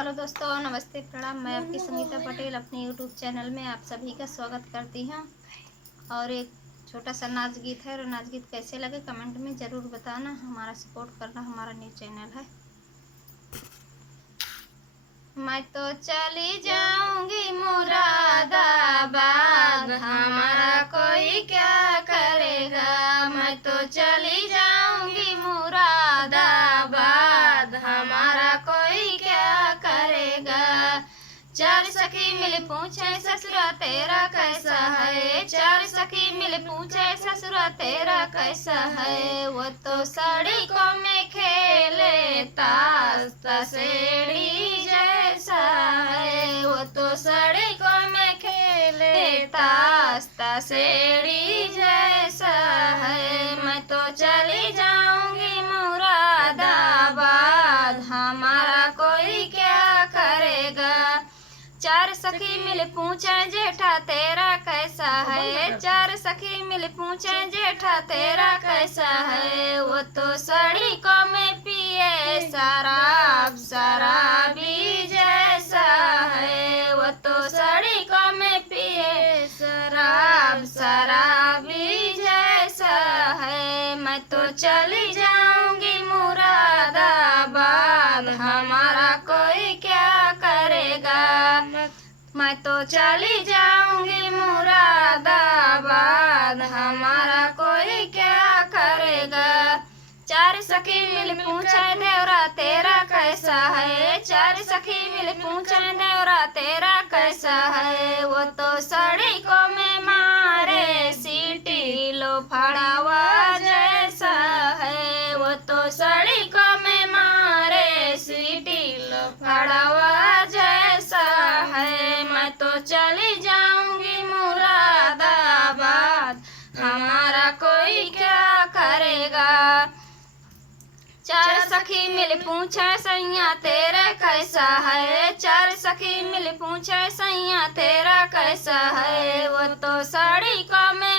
Hello दोस्तों, नमस्ते, प्रणाम। मैं आपकी संगीता पटेल अपने यूट्यूब चैनल में आप सभी का स्वागत करती हूँ। और एक छोटा सा नाच गीत है, और नाच गीत कैसे लगे कमेंट में ज़रूर बताना। हमारा सपोर्ट करना, हमारा न्यू चैनल है। मैं तो चली जाऊंगी मुरादाबाद, हमारा कोई क्या करेगा। मैं तो चली जाऊंगी मुरादाबाद, हमारा कोई क्या करेगा। चार सखी मिल पूछे ससुरा तेरा कैसा है। चार सखी मिल पूछे ससुरा तेरा कैसा है। वो तो साड़ी को में खेले ताश तसेड़ी जैसा है। वो तो साड़ी को में खेले ताश तसेड़ी जैसा है। मैं तो चली जाऊंगी मुरादाबाद, हमारा कोई क्या करेगा। चार सखी मिल पूछे जेठा तेरा कैसा है। चार सखी मिल पूछे जेठा तेरा कैसा है। वो तो साड़ी को में पिए शराब शराबी जैसा है। वो तो साड़ी को में पिए शराब शराबी जैसा है। मैं तो चली जाऊंगी मुरादाबाद, हमारा कोई क्या करेगा। मैं तो चली जाऊंगी मुरादाबाद, हमारा कोई क्या करेगा। चार सखी मिल पूछे देवरा तेरा कैसा है। चार सखी मिल पूछे देवरा तेरा कैसा है। वो तो साड़ी को में मारे सीटी लो फड़ावा जैसा है। वो तो साड़ी को में मारे सीटी लो फड़ावा जैसा है। मैं तो चली जाऊंगी मुरादाबाद, हमारा कोई क्या करेगा। चार सखी मिल पूछे सैया तेरा कैसा है। चार सखी मिल पूछे सैया तेरा कैसा है। वो तो साड़ी को में